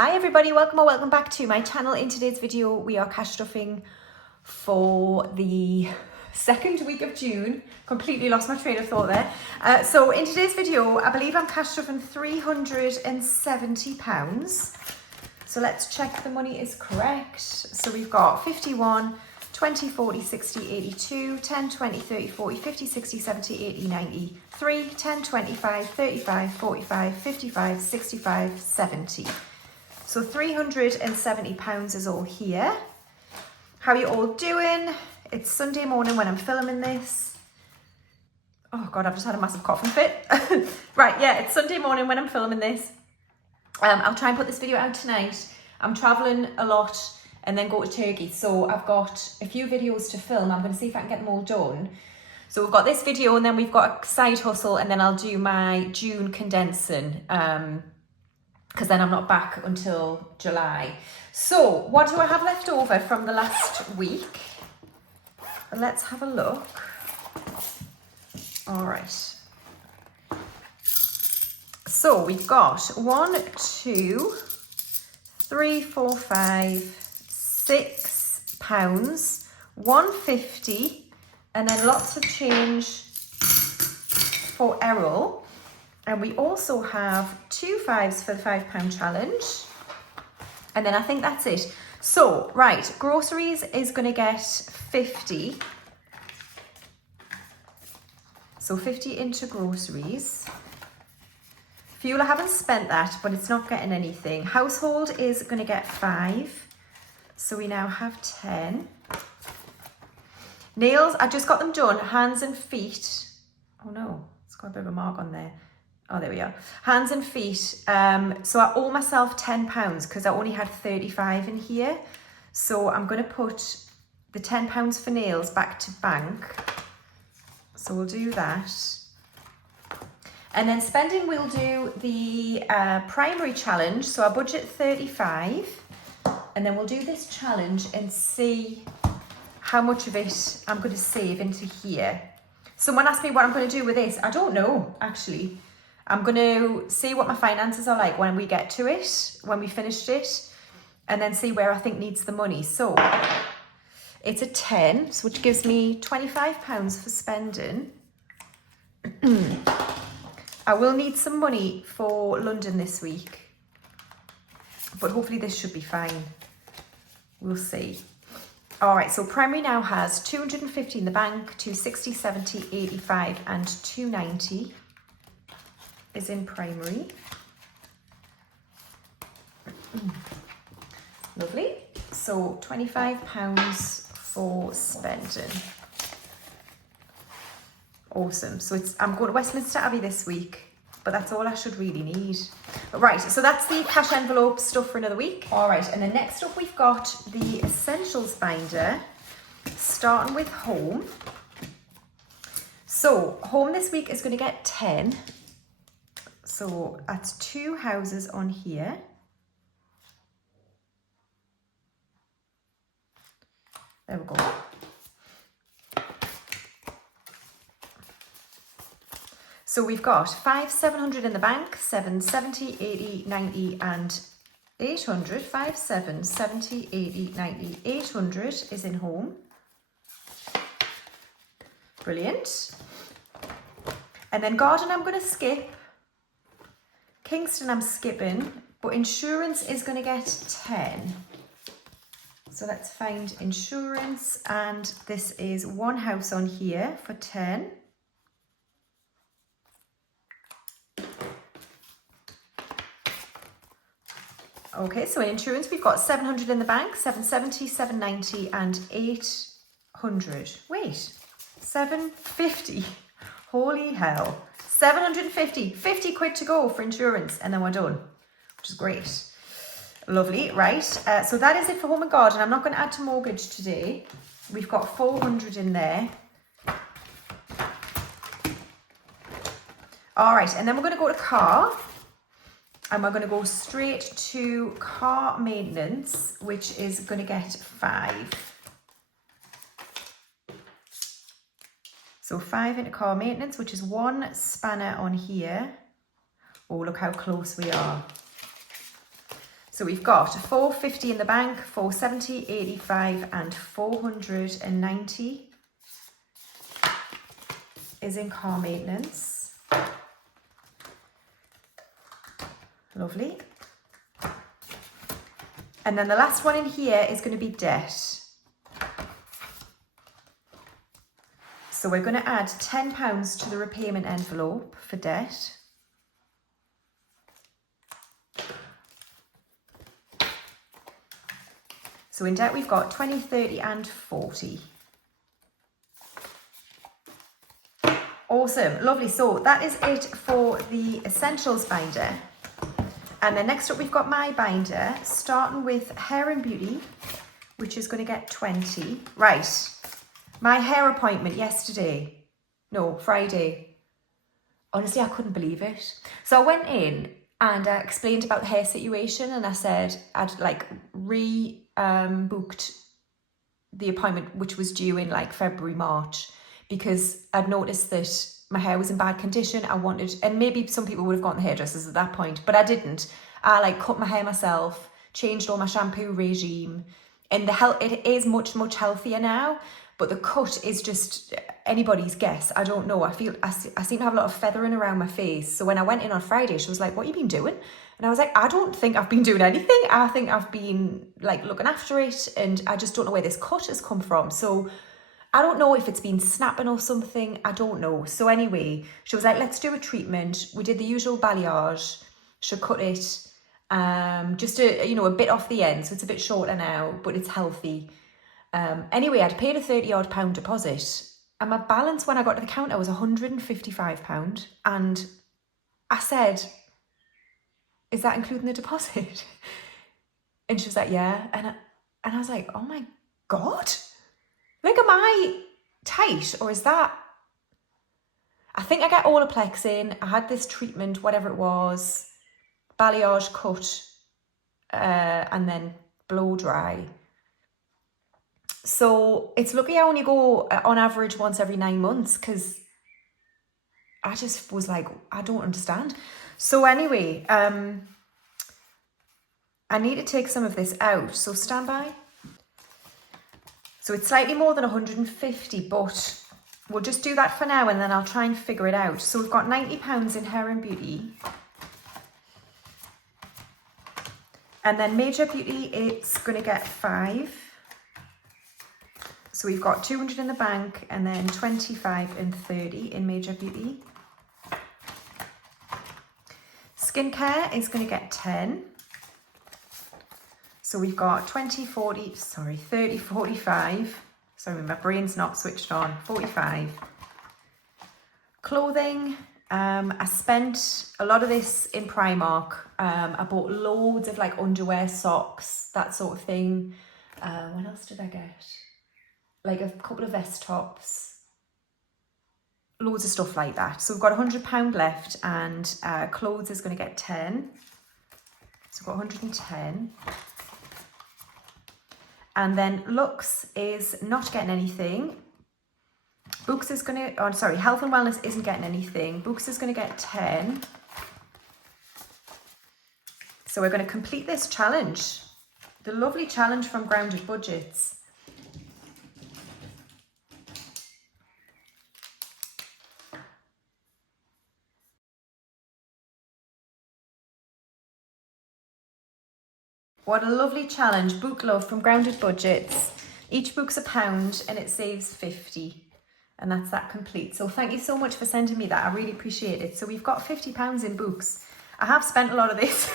Hi everybody, welcome or welcome back to my channel. In today's video we are cash stuffing for the second week of June. Completely lost my train of thought there. So in today's video I believe I'm cash stuffing £370. So let's check the money is correct. So we've got 51, 20, 40, 60, 82, 10, 20, 30, 40, 50, 60, 70, 80, 90, 3, 10, 25, 35, 45, 55, 65, 70. So £370 is all here. How are you all doing? It's Sunday morning when I'm filming this. Oh God, I've just had a massive coughing fit. Right, yeah, it's Sunday morning when I'm filming this. I'll try and put this video out tonight. I'm traveling a lot and then go to Turkey. So I've got a few videos to film. I'm going to see if I can get them all done. So we've got this video and then we've got a side hustle and then I'll do my June condensing. Because then I'm not back until July. So what do I have left over from the last week? Let's have a look. All right. So we've got 1, 2, 3, 4, 5, 6 pounds, 150, and then lots of change for Errol. And we also have 2 5s for the £5 challenge. And then I think that's it. So, right, groceries is going to get 50. So 50 into groceries. Fuel, I haven't spent that, but it's not getting anything. Household is going to get 5. So we now have 10. Nails, I just got them done. Hands and feet. Oh no, it's got a bit of a mark on there. Oh, there we are. Hands and feet. So I owe myself £10 because I only had 35 in here. So I'm going to put the £10 for nails back to bank. So we'll do that. And then spending, we'll do the primary challenge. So I budget 35. And then we'll do this challenge and see how much of it I'm going to save into here. Someone asked me what I'm going to do with this. I don't know, actually. I'm going to see what my finances are like when we get to it, when we finished it, and then see where I think needs the money. So it's a 10, which gives me £25 for spending. I will need some money for London this week, but hopefully this should be fine. We'll see. All right, so primary now has 250 in the bank, 260, 70, 85, and 290. Is in primary. Lovely. So £25 for spending. Awesome. So I'm going to Westminster Abbey this week, but that's all I should really need. Right, so that's the cash envelope stuff for another week. All right, and then next up we've got the essentials binder, starting with home. So home this week is going to get 10. So that's 2 houses on here. There we go. So we've got 5 700 in the bank, 7 70, 80, 90 and 800. 5 7 70, 80, 90, 800 is in home. Brilliant. And then garden I'm going to skip. Kingston I'm skipping, but insurance is going to get 10. So let's find insurance, and this is 1 house on here for 10. Okay, so in insurance we've got 700 in the bank, 770, 790 and 800. Wait, 750. Holy hell. 750, 50 quid to go for insurance, and then we're done, which is great. Lovely, right. So that is it for home and garden. I'm not going to add to mortgage today. We've got 400 in there. All right, and then we're going to go to car, and we're going to go straight to car maintenance, which is going to get 5. So 5 into car maintenance, which is 1 spanner on here. Oh, look how close we are. So we've got 450 in the bank, 470, 85 and 490 is in car maintenance. Lovely. And then the last one in here is going to be debt. So we're going to add £10 to the repayment envelope for debt. So in debt we've got 20, 30 and 40. Awesome, lovely. So that is it for the essentials binder. And then next up we've got my binder, starting with hair and beauty, which is going to get 20. Right, my hair appointment Friday. Honestly, I couldn't believe it. So I went in and I explained about the hair situation, and I said I'd like booked the appointment, which was due in like February, March, because I'd noticed that my hair was in bad condition. I wanted, and maybe some people would have gone to hairdressers at that point, but I didn't. I like cut my hair myself, changed all my shampoo regime, and it is much healthier now. But the cut is just anybody's guess. I don't know. I seem to have a lot of feathering around my face. So when I went in on Friday, she was like, "What have you been doing?" And I was like, "I don't think I've been doing anything. I think I've been like looking after it, and I just don't know where this cut has come from." So I don't know if it's been snapping or something. I don't know. So anyway, she was like, "Let's do a treatment." We did the usual balayage. She cut it, just a bit off the end, so it's a bit shorter now, but it's healthy. Anyway, I'd paid a £30-odd deposit, and my balance when I got to the counter was £155. And I said, "Is that including the deposit?" And she was like, "Yeah." And I was like, "Oh my God. Like, am I tight, or is that..." I think I get Olaplex in. I had this treatment, whatever it was, balayage, cut, and then blow dry. So it's lucky I only go on average once every 9 months, because I just was like, I don't understand. So anyway, I need to take some of this out. So stand by. So it's slightly more than 150, but we'll just do that for now, and then I'll try and figure it out. So we've got £90 in hair and beauty. And then major beauty, it's going to get 5. So we've got 200 in the bank, and then 25 and 30 in major beauty. Skincare is going to get 10. So we've got 30, 45. Sorry, my brain's not switched on. 45. Clothing, I spent a lot of this in Primark. I bought loads of like underwear, socks, that sort of thing. What else did I get? Like a couple of vest tops, loads of stuff like that. So we've got £100 left, and clothes is going to get 10. So we've got 110. And then looks is not getting anything. Books is going to, health and wellness isn't getting anything. Books is going to get 10. So we're going to complete this challenge. The lovely challenge from Grounded Budgets. What a lovely challenge. Book love from Grounded Budgets. Each book's £1 and it saves 50. And that's that complete. So thank you so much for sending me that. I really appreciate it. So we've got £50 in books. I have spent a lot of this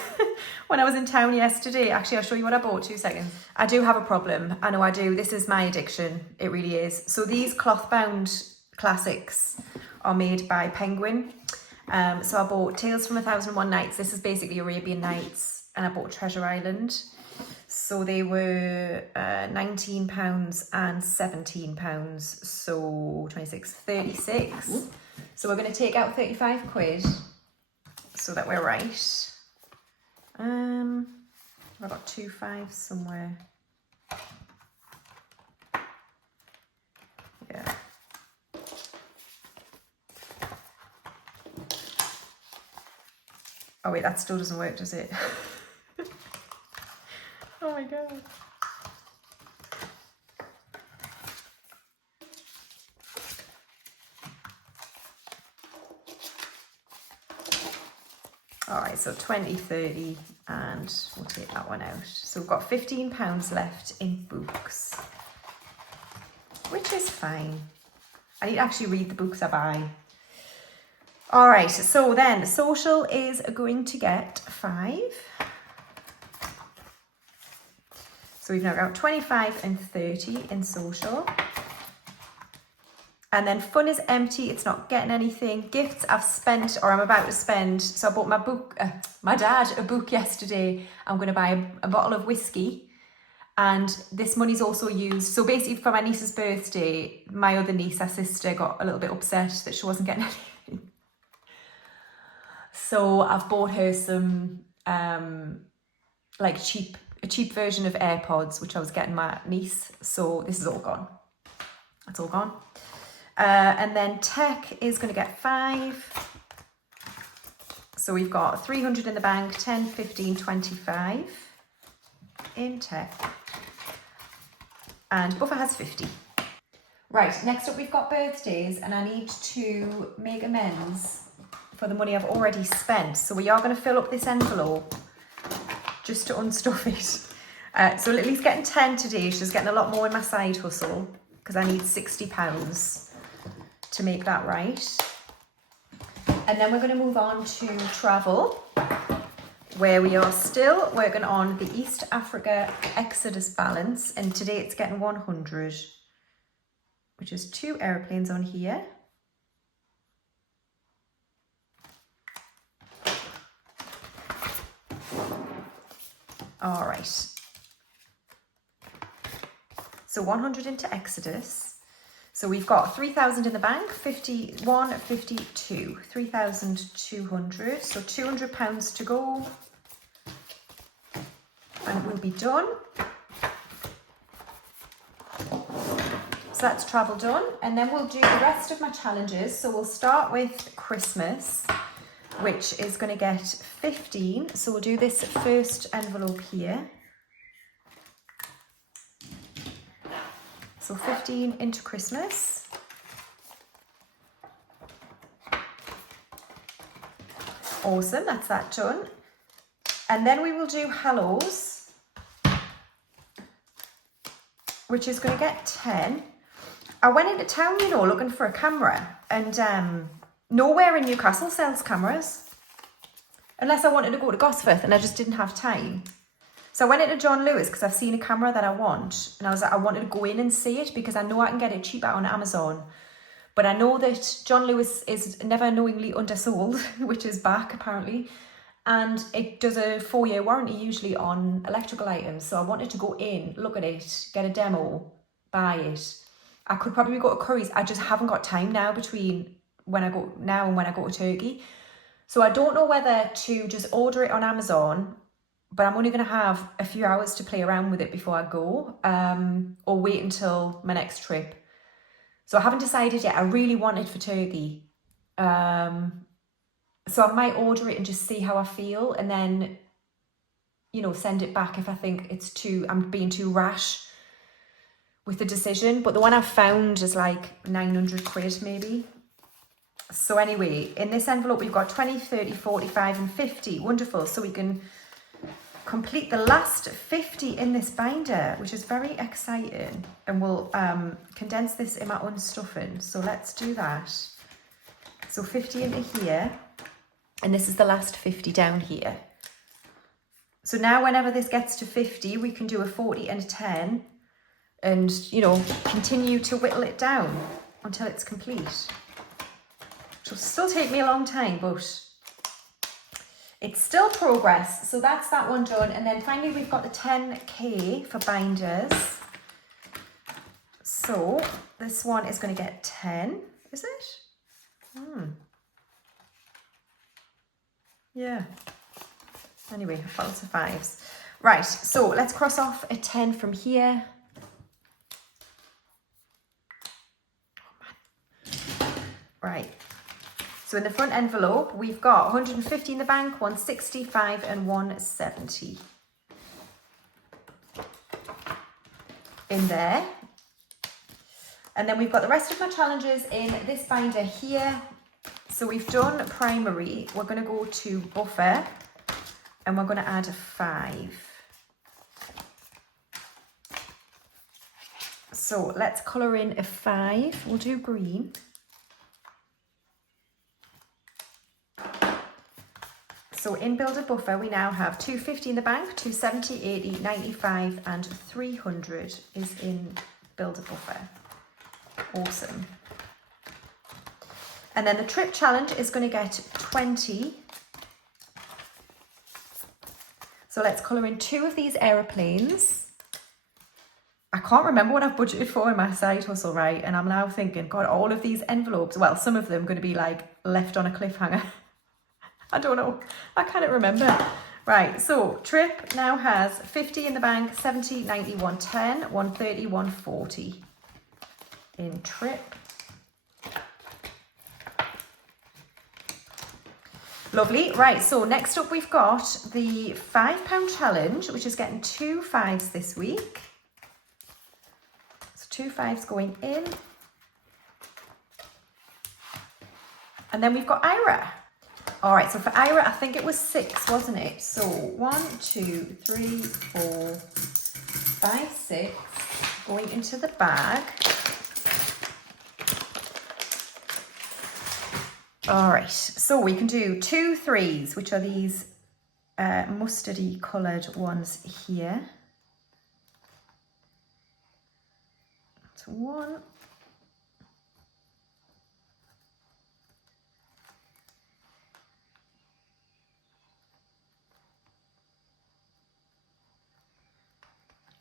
when I was in town yesterday. Actually, I'll show you what I bought. 2 seconds. I do have a problem. I know I do. This is my addiction. It really is. So these cloth-bound classics are made by Penguin. So I bought Tales from 1001 Nights. This is basically Arabian Nights. And I bought Treasure Island. So they were £19 and £17. So 26, 36. So we're going to take out 35 quid so that we're right. I've got 2 5s somewhere. Yeah. Oh wait, that still doesn't work, does it? my God. All right, so 20, 30, and we'll take that one out. So we've got £15 left in books, which is fine. I need to actually read the books I buy. All right, so then social is going to get 5. So we've now got 25 and 30 in social. And then fun is empty, it's not getting anything. Gifts I've spent, or I'm about to spend. So I bought my dad a book yesterday. I'm going to buy a bottle of whiskey. And this money's also used. So basically for my niece's birthday, my other niece, her sister, got a little bit upset that she wasn't getting anything. So I've bought her some like a cheap version of AirPods, which I was getting my niece. So this is all gone. That's all gone. And then tech is going to get 5. So we've got 300 in the bank, 10, 15, 25 in tech. And Buffer has 50. Right, next up we've got birthdays, and I need to make amends for the money I've already spent. So we are going to fill up this envelope just to unstuff it. So Lily's getting 10 today. She's getting a lot more in my side hustle because I need £60 to make that right. And then we're going to move on to travel, where we are still working on the East Africa Exodus balance, and today it's getting 100, which is 2 airplanes on here. All right. So 100 into Exodus. So we've got 3,000 in the bank, 51, 52, 3,200. So £200 to go. And we'll be done. So that's travel done. And then we'll do the rest of my challenges. So we'll start with Christmas, which is going to get 15. So we'll do this first envelope here. So 15 into Christmas. Awesome, that's that done. And then we will do hellos, which is going to get 10. I went into town, you know, looking for a camera, and nowhere in Newcastle sells cameras, unless I wanted to go to Gosforth and I just didn't have time. So I went into John Lewis because I've seen a camera that I want, and I was like, I wanted to go in and see it because I know I can get it cheaper on Amazon. But I know that John Lewis is never knowingly undersold, which is back apparently. And it does a 4-year warranty usually on electrical items. So I wanted to go in, look at it, get a demo, buy it. I could probably go to Curry's. I just haven't got time now between when I go now and when I go to Turkey. So I don't know whether to just order it on Amazon, but I'm only going to have a few hours to play around with it before I go, or wait until my next trip. So I haven't decided yet. I really want it for Turkey. So I might order it and just see how I feel, and then, you know, send it back if I think I'm being too rash with the decision. But the one I've found is like 900 quid maybe. So anyway, in this envelope, we've got 20, 30, 45 and 50. Wonderful. So we can complete the last 50 in this binder, which is very exciting. And we'll condense this in my unstuffing. So let's do that. So 50 into here. And this is the last 50 down here. So now whenever this gets to 50, we can do a 40 and a 10. And, you know, continue to whittle it down until it's complete. Which will still take me a long time, but it's still progress. So that's that one done. And then finally, we've got the 10K for binders. So this one is going to get 10, is it? Yeah. Anyway, lots of 5s. Right, so let's cross off a 10 from here. Right. So in the front envelope, we've got 150 in the bank, 165 and 170. in there. And then we've got the rest of my challenges in this binder here. So we've done primary. We're going to go to buffer and we're going to add a 5. So let's colour in a 5. We'll do green. So in builder buffer, we now have 250 in the bank, 270, 80, 95 and 300 is in builder buffer. Awesome. And then the trip challenge is going to get 20. So let's colour in 2 of these aeroplanes. I can't remember what I've budgeted for in my side hustle, right? And I'm now thinking, God, all of these envelopes, well, some of them going to be like left on a cliffhanger. I don't know. I can't remember. Right, so trip now has 50 in the bank, 70, 90, 110, 130, 140 in trip. Lovely. Right, so next up we've got the £5 challenge, which is getting 2 5s this week. So 2 5s going in. And then we've got Ira. All right, so for Ira, I think it was 6, wasn't it? So 1, 2, 3, 4, 5, 6 going into the bag. All right, so we can do 2 3s, which are these mustardy coloured ones here. That's 1.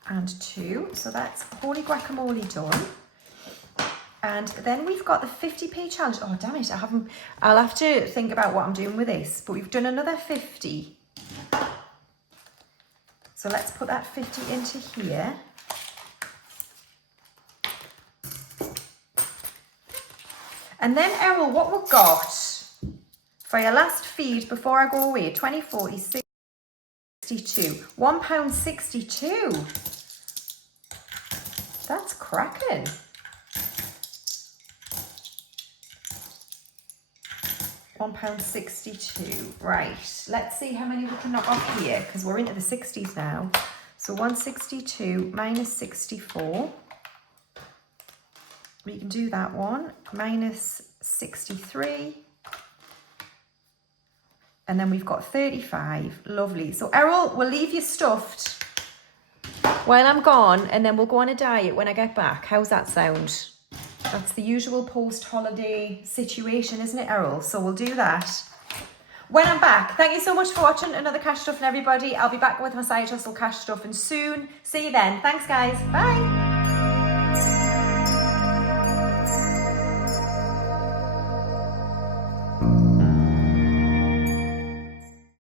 And 2, so that's holy guacamole done. And then we've got the 50p challenge. Oh, damn it, I'll have to think about what I'm doing with this, but we've done another 50. So let's put that 50 into here. And then Errol, what we've got for your last feed before I go away, 20, 40, 62, £1.62. That's cracking. £1.62. Right, let's see how many we can knock off here because we're into the 60s now. So 162 minus 64. We can do that one. Minus 63. And then we've got 35. Lovely. So Errol, we'll leave you stuffed while I'm gone and then we'll go on a diet when I get back. How's that sound? That's the usual post-holiday situation, isn't it, Errol? So we'll do that when I'm back. Thank you so much for watching another Cash Stuffing, everybody. I'll be back with my side hustle Cash Stuffing soon. See you then. Thanks, guys. Bye.